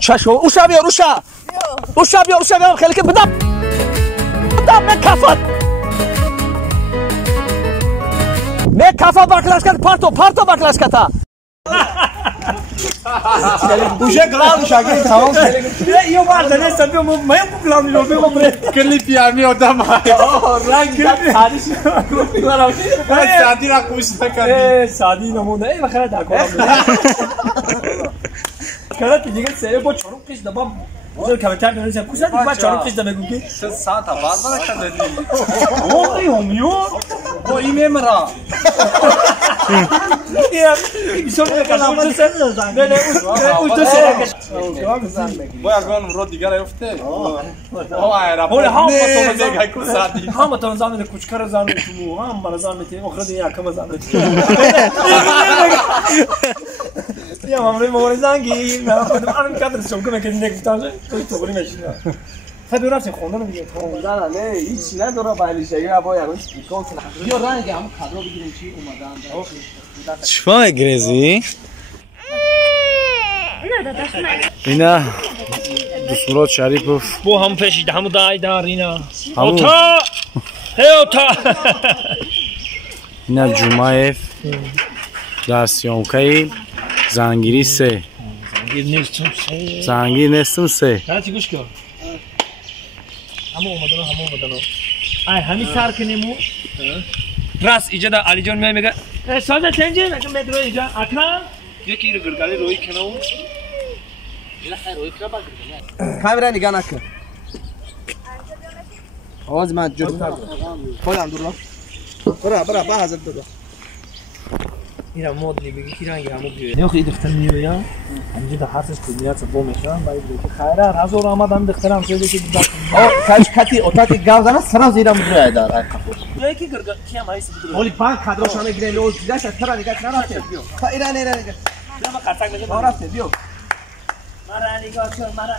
چشم اوشا بیا اوشا بیا خیلی که بدم به کفت نه کفت باکلاش کرد پارتو باکلاش کرد Уже главный шагай tamam. Io guarda, adesso abbiamo ma io un clown lo devo prendere. Che li piami o da mai. Sadi la custa cadi. Sadi non mo ne bakara da ko. Kara ti diga se bo choruk kish da ba. Bozor kavatar done se kusa di ba choruk kish da me gugi. Saat abar bana kadadi. O homiyo. O imemra. Ya bir sorun kaçmış sen. Böyle uçtu sen. Boya gon ro digara yofte. O ayra. Böyle ham to me gay kusadi. Ham to zanne kuchkara zanne tu ham bana zanne te okhra dünya kama zanne. Ya mamre mo zangi na anım kadar çok kime kendine gitarı. تو بری ماشین خب رفتیم خوندن دیگه خوندن نه هیچ نداره بایلیشگی با یارش بیکن بیا رنگ هم کادر بگیریم چی اومدن چیکار گریزی اینا دوستمراد شریفوف بو هم پیشید همو دای دار اینا اوتا اوتا اینا جمعیف در سیانکای زنگیری سه زنگیر نستم سه نه چی گوش کن همو اومدن ای همین سر کنیمو راست اینجا دا علی جان میگه سازه تنجه نکن مترو اینجا اکرام یکی رو گرگالی روی کنو اینا خیر روی کرا باید کامرا نگاه نکن آواز من جور خودم دور برا با حضرت دور اینا مود نمیگی کی رنگ همو بیه نه خیلی دختر میویا همینجا ده حسش کلیات بو میشن باید که خیره هزار آمدن دخترم شده که کاش کتی اوتاتی گاوزنا سرا زیرا مدرای دار ای کفو جایی که گرگا کیم هایس بدر ولی پان کادرشانه گیرن لوز دیداش ترا نگاه نرفته بیو ایران نه ما قطع میگه رفته بیو مرا نگاه کن مرا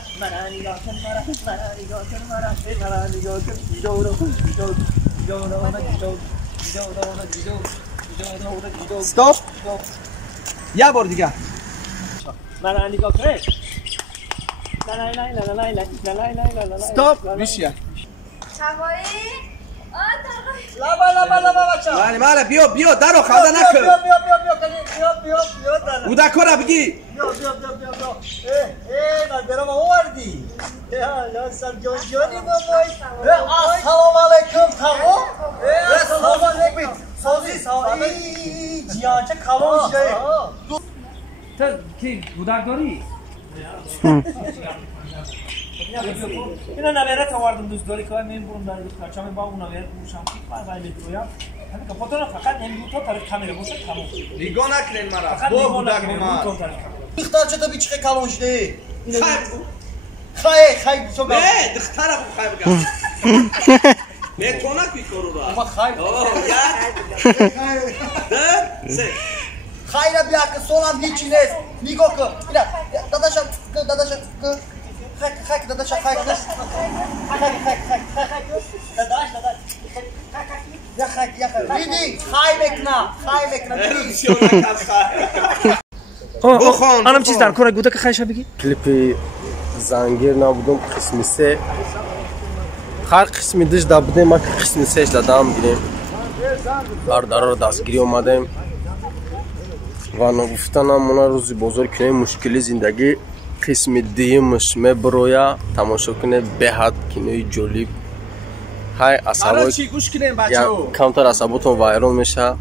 نگاه کن مرا نگاه کن استاپ یا بار دیگه مرا نگاه کن استاپ بیشیا چاوایی لابا بچا ماله بیو درو خدا نکن بیو بودا کورا بگی بیو من برام آوردی یا سر جونی بابای السلام علیکم تمام السلام علیکم سازی جیان چه کلام شده تو کی بودک داری اینا نویرت آوردم دوست داری که من برم در خرچام با اون نویرت موشم که من میتونم همین که فوتو فقط این دو تا طرف کاملا باشه تمام نگاه نکنین مرا بو بودک ما دختر چطور بیچه کلام شده خای سو نه دختر ابو خای بگم میتونک بیکارو را ما خای سه خیره بیا که سولم هیچی نیست نگاه کن اینا داداشم خاک داداشم خاک یا خاک بیدی خای بکنا بیدی آنم چیز در کره گوده که خیشه بگی کلیپ زنگیر نبودم قسمی سه هر قسمی دش دا بودیم ما که قسمی سهش دادم گیریم بردار دستگیری اومدیم و نگفتنم اونا روزی بزرگ کنه مشکلی زندگی قسم دیمش مبرویا تماشا کنه به حد کنه جالب های عصبا کمتر عصباتون وایرون میشه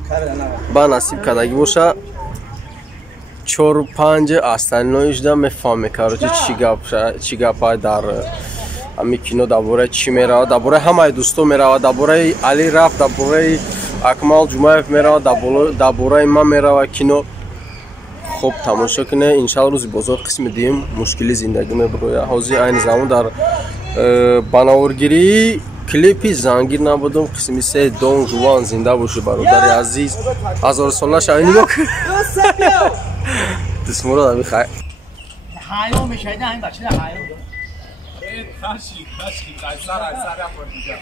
با نصیب کدگی باشه 4-5 استانیش دا میفهمه کارچه چی گپ در امی کینو درباره چی میره درباره همه دوستو میره درباره علی رفت درباره اکمال جمعیف میره درباره من میره کینو خوب تماشا کنه انشالله روز بزرگ قسم دیم مشکلی زندگی میبروه حاضی این زمان در بناورگیری کلیپی زنگیر نبودم قسمی سه دون جوان زنده باشه برادر عزیز 1000 ساله شاید نگاه کن دستمورا دمی خواهی حیام میشه این بچه حیام خاشی قیصر هم بردیجا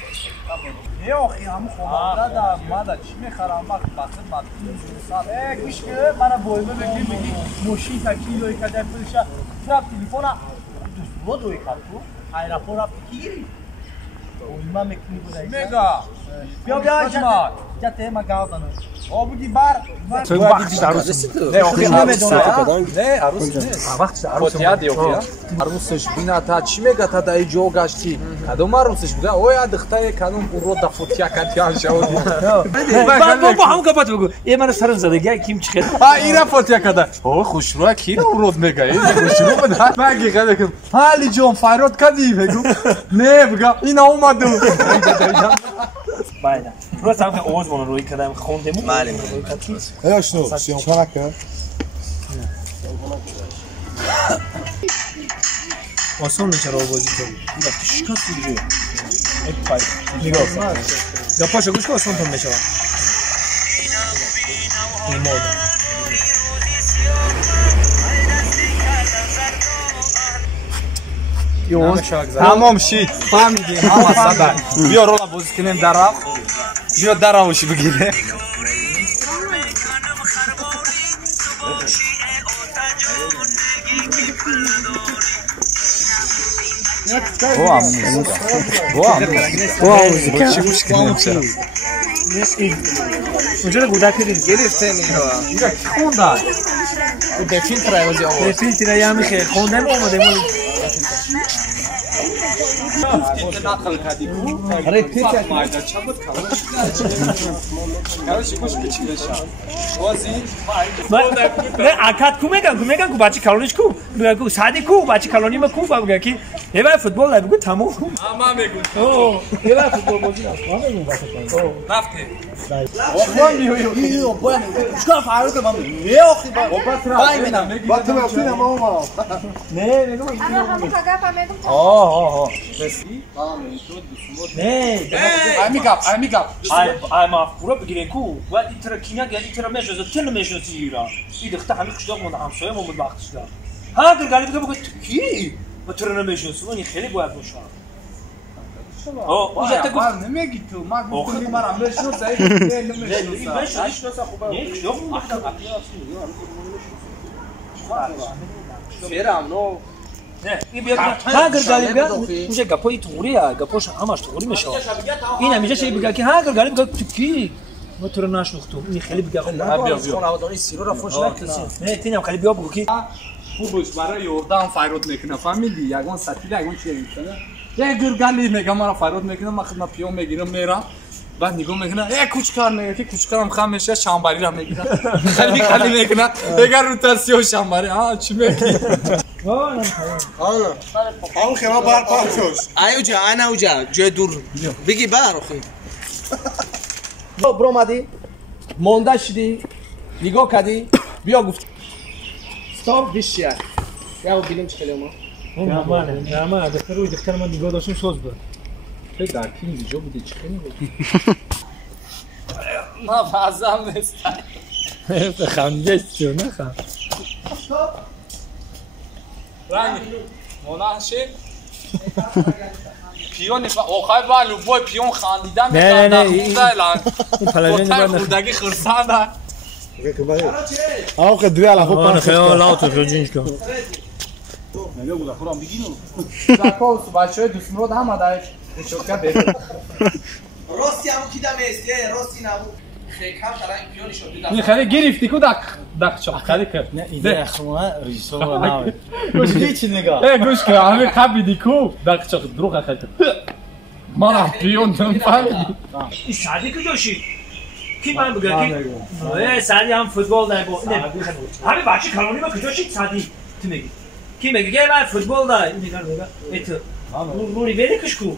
ای آخی همو خواه مادا چی میخرم مقصد مدین گوش که من بایمه بگیم مشی تا کیلوی کده پلشه رفت تلفن بود روی کارتو ایرپورت رفت کی من میکنی بودی مگا بیا جاته ما گاودن آبودی بر تو وقت عروس نه آخه نه عروس نه وقت عروس یاد یوفیا عروسش بینا تا چی میگه تا دای جو گشتی کدوم عروسش بوده اوه دختر کدوم اون رو دفوتیا کاتیان شاودی با هم کپات بگو یه من سرم زده کیم چخه اینا فوتیا کدا او خوشرو کی رو رود میگه این خوشرو بود مگه کدکم حالی جون فایرات کدی بگو نه بگو اینا اومدو باید راست هم که آواز من روی کردم خوندم بله شنو سیام کنه آسان میشه رو بازی کنی شکست دیگه یک پای نگاه کن پاشو گوش کن آسان تون میشه این مود تمام شید فهمیدیم همه صدا بیا رولا بازی کنیم درام بیا دراموشی بگیره چی گوش کنیم چرا اونجا گودا کردیم گرفته میگه خونده به فیلتر بازی آورد به فیلتر یا میشه خوندم اومده نقل کردی آره پیچ مایدا چند کارش گوش بچینه بازی نه اکات کو میگن کو بچه کالونیش کو میگن کو سادی کو بچه کالونی ما کو میگن کی یه بار فوتبال بگو تمام اما میگم اوه یه بار فوتبال بازی نکنم میگم بچه رفته آخوان میو باید چیکار فرار کنم نه آخی باید میدم با تو رفتیم اما نه میگم نه میگم I'm afura بگیرین کو و این تر کینیا گلی تر میشه تن میشه زیرا این دختر همین خشدار مونده همسایه مون وقتش داد ها در گلی بگو کی و تر نمیشه سونی خیلی باید باشه او جات گفت نمیگی تو ما گفتم مرا میشنو زای نمیشنو میشنو خوبه نه فیرام نو نه این بیا ها در گلی بگو میشه گپای توریه گپاش همش توری میشه این همیشه چی بگه که ها در گلی بگو تو کی ما تو رو نشناختم این خیلی بگه بیا خانواده‌ای سیرو را فوش نکردن نه تینم خیلی بیا بگو کی خوبش برای یوردان فایروت میکنه فهمیدی یگان ساتیل یگان چی میکنه یه گرگالی میگم مرا فایروت میکنه من خدمت پیام میگیرم میرم بعد نگاه میکنه ای کوچکار میگه که کوچکارم خام میشه شامباری را میگیره خیلی میکنه اگر رو ترسیو شامباری ها چی میگی آن خیلی بار پاچوش ایوجا انا اوجا جای دور بگی بر اخی برو مادی مونده شدی نگاه کردی بیا گفت استاپ دیشیا یا ببینیم چه خیلی ما نه دختر من نگاه داشتم سوز بود فکر در کی اینجا بودی چه خیلی ما فازم نیست خنده چه نه خم رنگ مناشه پیون آخای بالو بای پیون خاندیدن نه این پلاژن خودگی خرسانده آخه دوی علافو آن خیال تو جونش کن نگه بوده خورم بگینو زکاوس بچه دوست مراد هم دایش شوکه بده راستی همون کی دمیست راستی نمو خیلی کم ترنگ پیونی شد این خیلی گرفتی کو دک چاق خیلی کرد نه ایده اخوان ریسو ناوی گوش هیچ نگاه ای گوش که همه خبیدی کو دک چاق دروغ خیلی ما پیون دم فهمیدی این سعدی کجاشی کی من بگه کی سعدی هم فوتبال نه همه بچه کلانی ما کجاشی سعدی تو میگی کی میگه من فوتبال نه میگه ایتو روی بده کشکو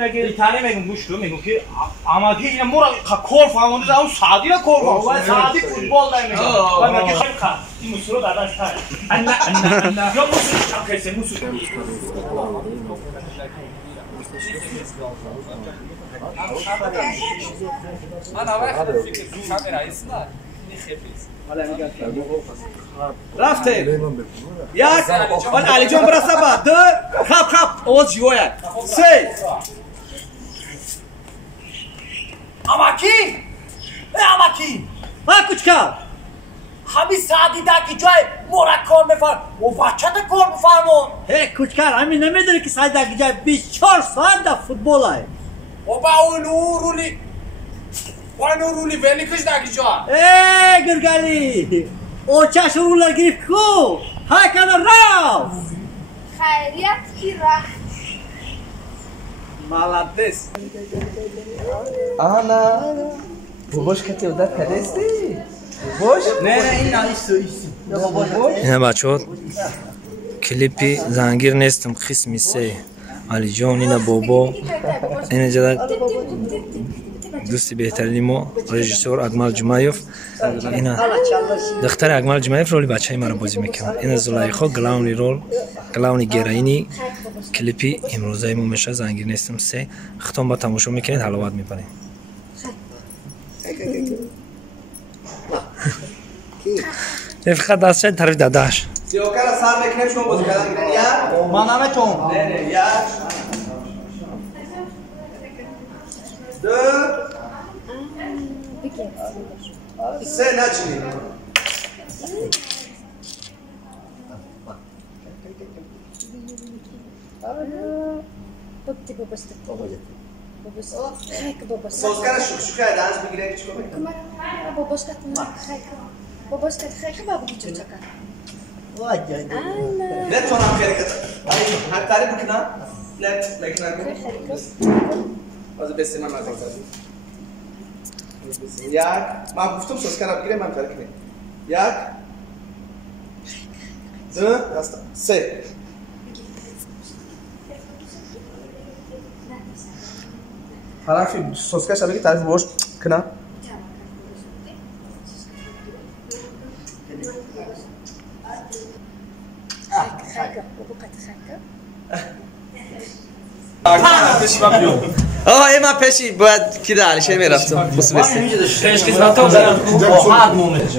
مگه ایتالی میگم گوش تو میگم که اما که مورا کور فهمونده اون سعدی را کور و سعدی فوتبال نه میگم و مگه خیلی خا این مسئله داداش تا انا یا مسئله کیسه مسئله من اول فکر کامera ایستاد رفته یک آن علی جان برسه با دو خب آواز جوید سه اماکی ها کوچکا همین سعدیده که جای مورا کار میفرم و بچه ده کار میفرمون کوچکر همین نمیدونی که سعدیده که جای 24 ساعت در فوتبال های و با اون رولی ولی کش داکی جا گرگلی او چش رولا گرفت کو های کنه راو خیریت کی رفت مالدس Ana, باباش که تو داد کدستی؟ باباش؟ نه این ایسو اینا بچه‌ها کلیپی زنگیر نیستم قسمی سه علی جان اینا بابا این جدا دوستی بهترین ما رژیسور اکمل جمایف اینا دختر اکمل جمایف رولی بچه‌ای ما رو بازی میکنه این زلیخا گلاونی رول گلاونی گرینی کلیپی امروزه ما میشه زنگیر نیستم سه ختم با تماشا میکنید حلاوت میکنید فقط دستش طرف داداش سیاکر سر میکنیم شما بازی کردن گیرن یا؟ من همه توم نه یا دو سه نچینی سوزگر شوخی دانس بگیره چیکار میکنه؟ باباش کت خیلی بابا چه چکن نتونم خیلی کتا هر کاری بکنم نکنم باز بسیم من نزدیک یک من گفتم سوزگر بگیره من کاری کنم یک دو سه حرفی سوزگر شبیه تعریف باش کنم آه ای من پیشی باید کی در علیشه میرفتم بس بسیم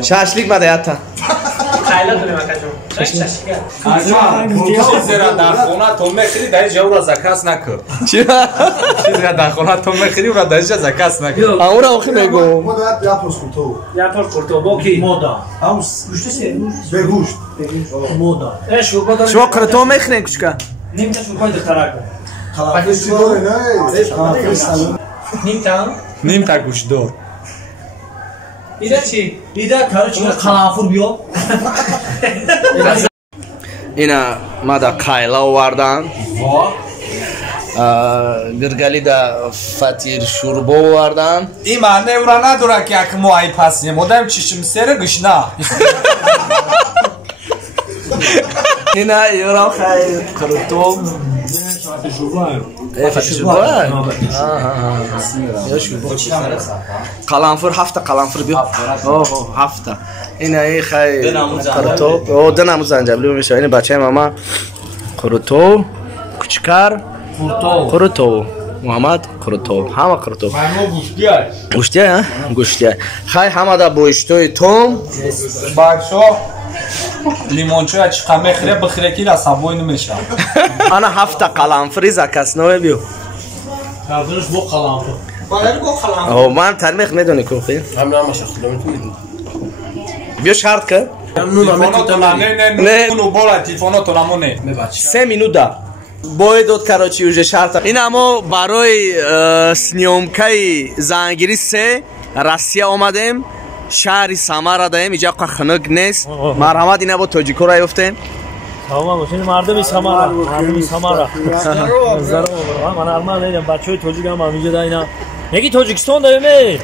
شاشلیک مده حتی چیزی را در خونه تو میخری در جا او را زکاس نکر چیزی را در خونه تو میخری او را در جا زکاس نکر او را آخی بگو Moda yapros kurtu. یا پرتو با کی مودا Be gusht. مودا شما قرطو میخنین کچکا نیم تا شوکای دخترک Kalafesi dole ne? Kalafesi. نیم تا گوش دور اینا چی ایده کارو چیکار خلافور بیو اینا ما دا کایلا آوردن گرگلی دا فطیر شوربا آوردن این معنی او را نداره که یک موهای پسیه مدام چشم سره گشنه اینا یورم خیلی قرطو قلنفر هفته قلنفر بیا هفته این خیلی قرطو دنمو زنجبیل میشه این بچه ماما قرطو کوچکر قرطو محمد قرطو همه قرطو گوشتیه گوشتیه خیلی همه دا بوشتوی توم بچه لیمونچو چی قمه خیره بخیره که را سبوی نمیشه انا هفته قلنفری زکس نوه بیو کارش بو خلافور اوه من ترمیخ میدونی کوفی هم نامش بیا شرط که تیفونو تو نه اونو بالا تیفونو تو نمونه 3 минут да боедот карочи уже шарта ин амо барои сниёмкаи зангири 3 россия омадем шаҳри самара даем иҷа қа хунук нест марҳамат ина бо тоҷикора ёфтем Tamam, şimdi mardami Samara. Здорово, man arman dedim, bachchoy tojik ham hamija da ina. Negi Tojikiston da me?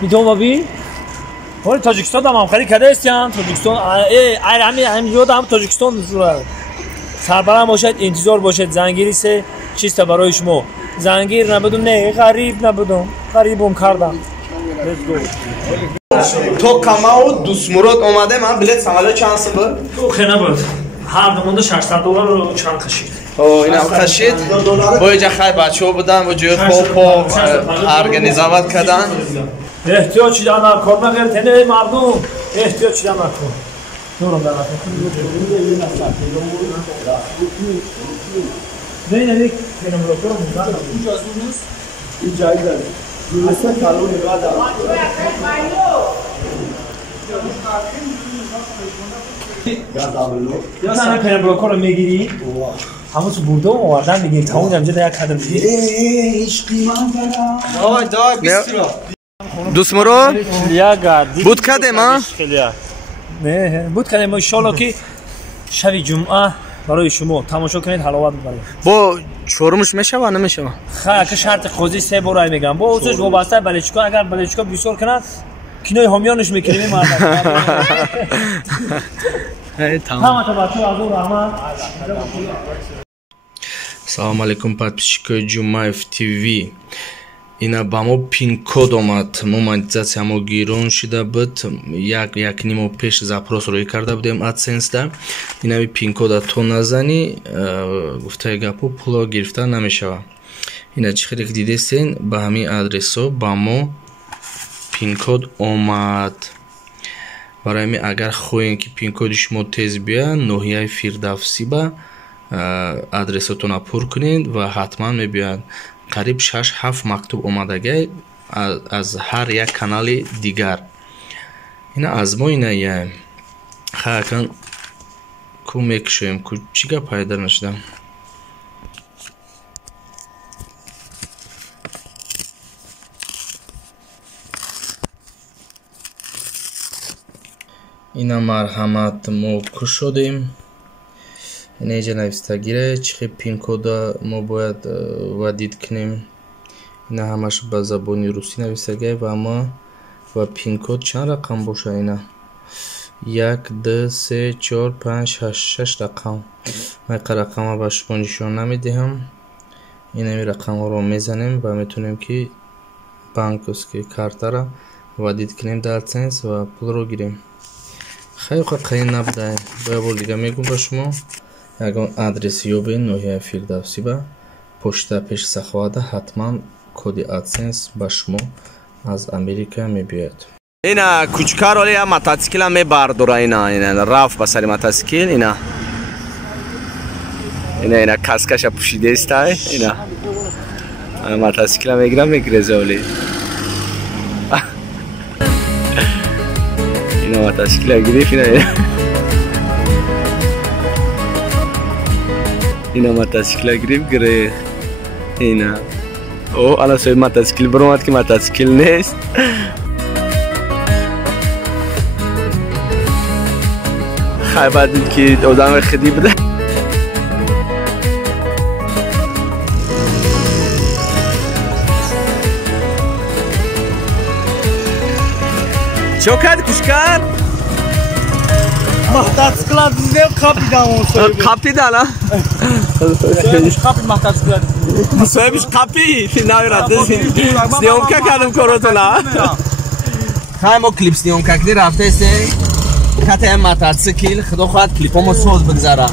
Midom abi? Hol Tojikiston da ham khari kade istiyan, Tojikiston ay hami da ham Tojikiston سربرم باشد انتظار باشد زنگیری سه چیست برای شما زنگیر نبودم نه غریب نبودم غریبم کردم تو کماو دوست مراد اومده من بلیت سوالو چند بود تو خیلی نبود هر دومونده $600 رو چند کشید اینا کشید با اینجا خیلی بچه ها بودن و جوی خوب ارگنیزاوت کردن احتیاط چیدن کار نگرد تنه مردم احتیاط چیدن نکن نورم در نه نه نه کنم رو کنم اینجا از اون نیست اینجا ایداره اصلا کالونی بعد یا همه پنبروکا رو میگیری همون تو برده و آوردن میگیم تمام اینجا در یک کدر میگیری دوست مرو بود کردیم ها؟ نه بود کردیم انشالله که شب جمعه برای شما تماشا کنید حلاوت ببرید با چورمش میشه و نمیشه خیلی که شرط قاضی 3 بار میگم با اوزش وابسته بلچیکا اگر بلچیکا بیسار کنن کینای همیانش میکنیم Салом алейкум подписчикои Ҷумаев ТВ. Ина ба мо пин-код омад. Монетизатсиямо гирон шуда буд. Як нимо пеш запрос рӯй карда будем AdSense-да. Инави пин-кода то назани, гуфтаи гапо пуло гирифта намешава. Ина чӣ хеле дидестен ба ҳамин адресо ба мо пин-код омад. Барои ҳамин агар хоҳем ки пин-коди шумо тез биёяд, ноҳияи Фирдавсӣ ба адресотона пур кунед ва ҳатман мебиёяд. Қариб 6-7 мактуб омадагай аз ҳар як канали дигар. Ина аз мо ина яем. Хаякан ку мекушоем, ку чӣ гап пайда нашудам. Ина марҳамат мо кушодем. Инеҷа навистагире чӣ хел пин-кода мо бояд вадид кунем. Ина ҳамаш ба забони русӣ навистагай ва ма ва пин-код чанд рақам боша ина 1 2 3 4 5 8 6 рақам. Майқа рақама ба шумо нишон намедиҳам. Инами рақамҳоро мезанем ва метавонем ки банковские картара вадид кунем дар AdSense ва пулро гирем. خیلی قاین نبوده. باید بار دیگه میگم با شما اگر آدرس یابین نوحیه فیردوسی با پشت پیش سخواده حتما کد AdSense با شما از امریکا میبیاد. اینا کوچکار ولی هم متاسکیل هم میبرداره. اینا رفت با سری متاسکیل. اینا کاسکش پوشیده است. اینا متاسکیل هم میگیرم میگیره ولی اینا متاسکیل گرفت. اینا متاسکیل گرفت. اینا او الان سوی متاسکیل برامد که متاسکیل نیست. خیلی بعد که آدم خدی بده. چوکات کشکار متاسکیلات دیدم کاپیدم اون کاپیدم ها کاپید متاسکیلات سویش کاپی نمیرد سیامکا کردم کاراتونا خیلی ما کلیپ سیامکا کردی رفته است کته متاسکیل خدا خواهد کلیپامو سوز بگذاره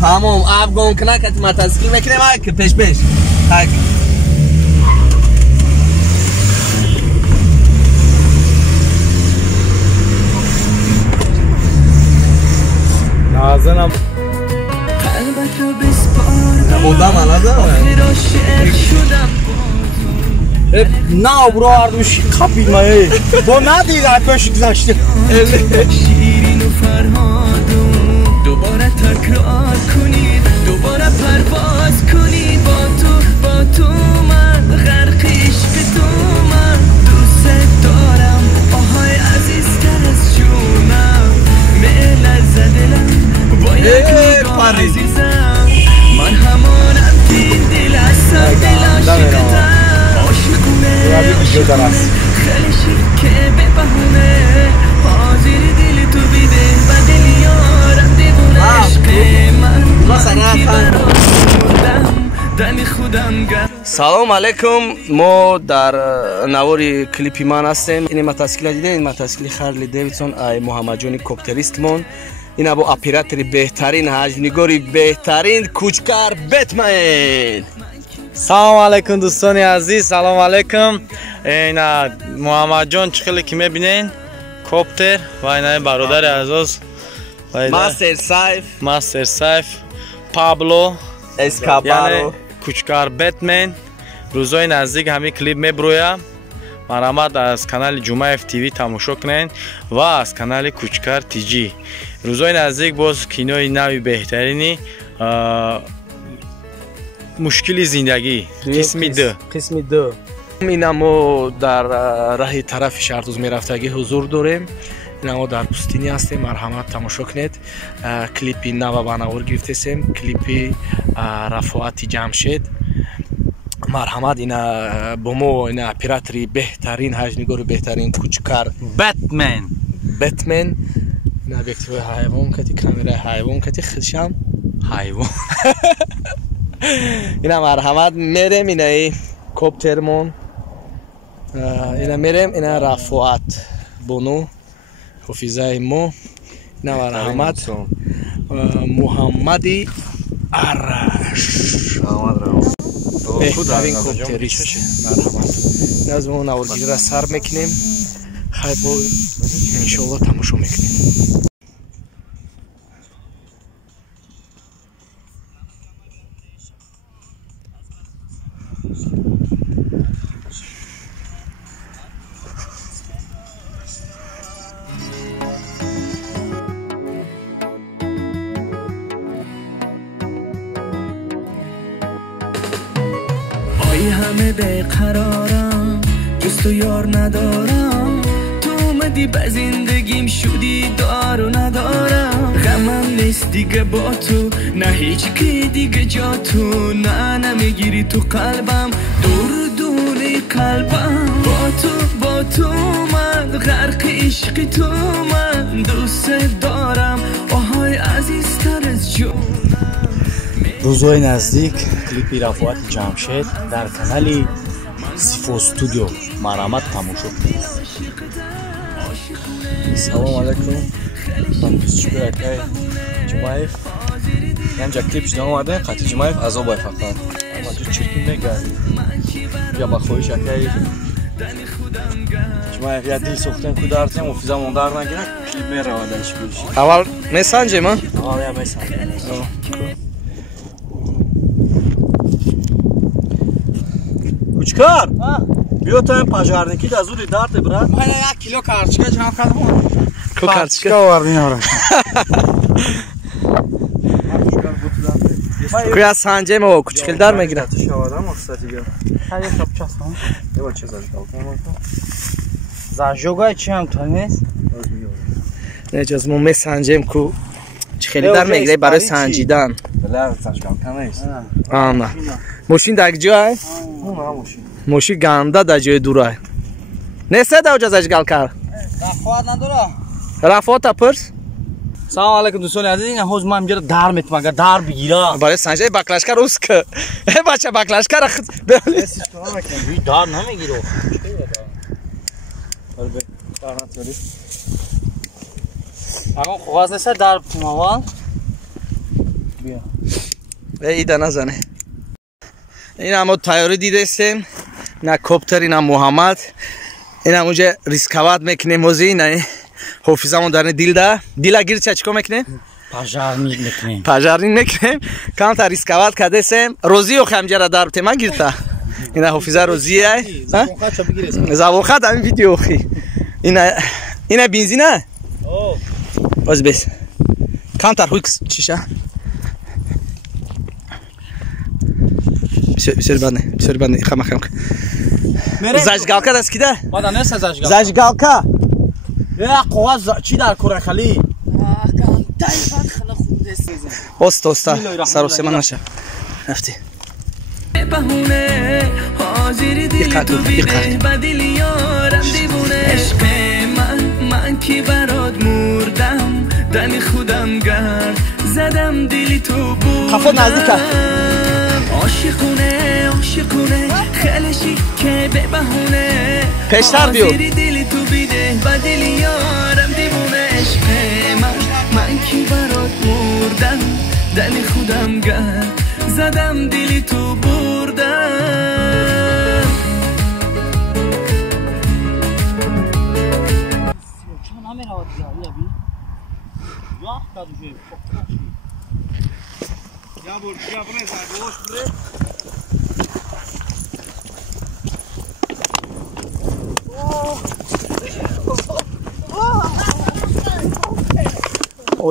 تمام آب گم کنه کتی متاسکیل میکنیم که پیش نازنم بودم الان نه برو اردوش کاپید مایه با ندید پیش گذشته شیرین و فرهادو دوباره تکرار کنید دوباره پرواز کنید با تو من غرق عشق تو من دوست دارم آهای عزیزتر از جونم میل از دلم با یک نگاه عزیزم من همانم دل هستم دل عاشقتم عاشقونه خیلی شیرکه به بهونه حاضر دل تو بیده و دل یارم دیوونه عشق من کی برام دم خودم گر سلام علیکم. ما در نواری کلیپی من هستیم. این متاسکیل دیده. این متاسکیل خارلی دیویدسون ای محمد جانی کوپتریست مون. این با اپراتوری بهترین حجمنگاری بهترین کوچکار بتمن. سلام علیکم دوستان عزیز. سلام علیکم. این محمد جان چخیلی که میبینین کوپتر و این برادر عزیز ماستر سایف پابلو اسکابارو یعنی کوچکار بتمن. روزای نزدیک همین کلیپ میبرویم марҳамат аз канали Ҷумаев ТВ тамошо кунед ва аз канали Кучкар TG. рӯзои наздик боз кинои нави беҳтарини мушкили зиндагӣ қисми 2. ина мо дар раҳи тарафи Шаҳрдӯз мерафтагӣ ҳузур дорем. ина мо дар пустине ҳастем. марҳамат тамошо кунед. клипи нава ба навор гирифтесем, клипи Рафоати Ҷамшед. марҳамат, ина бо мо ина оператори беҳтарин, ҳаҷнигори беҳтарин Кучкар Бэтмен. ина объективи ҳайвон кати, камераи ҳайвон кати, худшам ҳайвон. ина марҳамат, мерем инаи коптермон. ина мерем, ина Рафоат бону ҳофизаи мо. ина марҳамат Муҳаммади Араш беҳтарин коптерист. марҳамат. аз мо наворгириро сар мекунем. хай бо иншоалло тамошо мекунем. همه بیقرارم جز تو یار ندارم تو اومدی به زندگیم شدی دار و ندارم غمم نیست دیگه با تو نه هیچ کی دیگه جا تو نه نمیگیری تو قلبم دور دونی قلبم با تو من غرق عشق تو من دوست دارم آهای عزیزتر از جونم. рӯзои наздик клипи Рафоати Ҷамшед дар канали Сифо студио. марҳамат, тамошо кунед. Салом алейкум. Ман Чуkur акай Ҷумаев. Янҷа клип шуда омаде, Қати Ҷумаев азобай фақат. Ама ҷо чиркин мегард. Я ба хоҳиш акай Ҷумаев я дил сохтем ку дартем, офизамон дар нагирад, клип меравад аш бириш. аввал месанҷем а? Аввал я месанҷем. Кучкар! биё таем пожарники да зуди дарте брат. Ман 1 кило карточка ҷамъ кардам. Карточка овардин ора. куя санҷем о кучкилдар мегирад. Шавадам остатига. Ҳай шапчастам. Ева чиз зажгал кунам. Зажогай чиам танес? неҷоз мо месанҷем ку чхелидар мегирад барои санҷидан. Бела зажгал канаст. ана мошин дар ҷояй? мошин ганда дар ҷои дурай. неста дар оҷа зажгал кар. Рафоат надора. Рафоат апырс? Салом алейкум дӯстони азиз. Ин ҳоз ман меҷара дар метам, агар дар бигирам. барои санҷаи баклашкар уска. бача баклашкара дар намегиро. Агон қоғаз неста дар битим аввал. Бия. ида назане. ин ҳамо тайёрӣ дидастем. ина коптер, ина Муҳаммад. ин ҳамуҷа рисковат мекунем ҳозир. ина ҳофизамон дар дилда. Дила гирча чикор мекунем? пожарник мекунем. камтар рисковат кардесем. розӣ охи ҳамҷара дар тема гирта. ина ҳофиза розия. забонхат ҳамин видео охи. ина бензина? оз бес. камтар ҳуйкс чиша. بسیار بنده خمه زجگالکا دست کیده؟ بادا نیست زجگالکا. زجگالکا یا قواز چی در کوره خالی؟ اوستا سر و سیمان نشه رفتی بهونه حاضری دل تو بیده بدل یارم دیوونه عشق من کی برات مردم دم خودم گرد زدم دلی تو بودم خفا نزدیکه عاشقونه خیلی شیکه به بهونه پیشتر بیو حاضری دل تو بیده بدل یارم دیوونه عشق من کی برات مردم دم خودم گرد زدم دلی تو بردم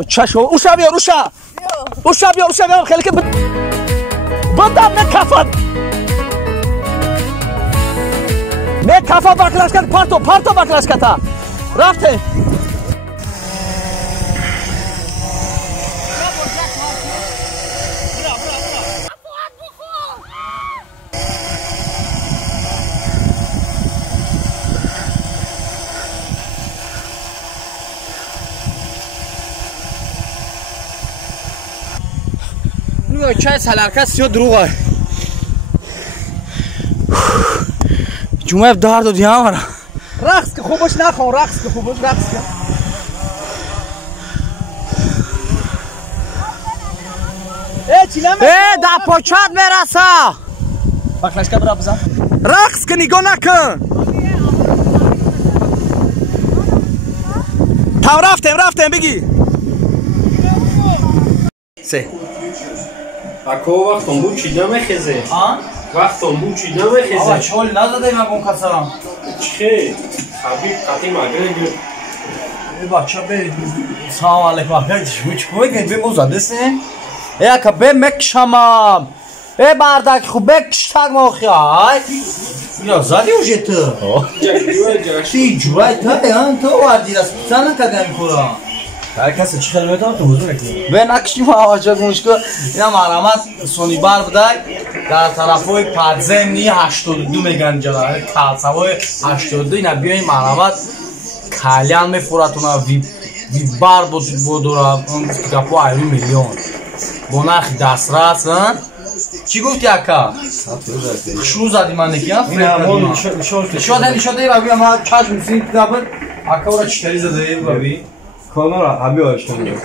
چشم اوشا بیار اوشا بیار خیلی که بدم نکفت نکفت بکلش کرد پارتو بکلش کرد رفته چای سلرکه سیو دروغه جمعه دار دو دیام را رقص که خوبش نخون رقص که در پاچت میرسه بکلش که برا بزن رقص که نگاه نکن تا رفتیم بگی سه اکو وقتم بود چی نمیخیزه وقتم بود چی نمیخیزه آقا چول نزده مگم کسرم چه حبیب قطعی مگه بچه به سلام علیکم چی به موزاده سه که به مکشمم بردک خوب بکشتگ موخیای یا زدی اوشه تو تی جوی تو وردی رست بسنه کدیم خورا هر کسی چی خیلی میتونم تو حضور نکنیم به نکشیم آجا گونش که اینا مرامت سونی بار بودن در طرف های پدزمنی 82 میگن جدا کلسوای 82 اینا بیایی مرامت کلیان میفورتونه وی بار بودورا گپو 1 میلیون با نرخ دسترس چی گفتی اکا؟ شو زدی من نکیم؟ نشاده بابی اما کش میسیم دبر اکا را چطوری زده بابی؟ کانال حبی آشتن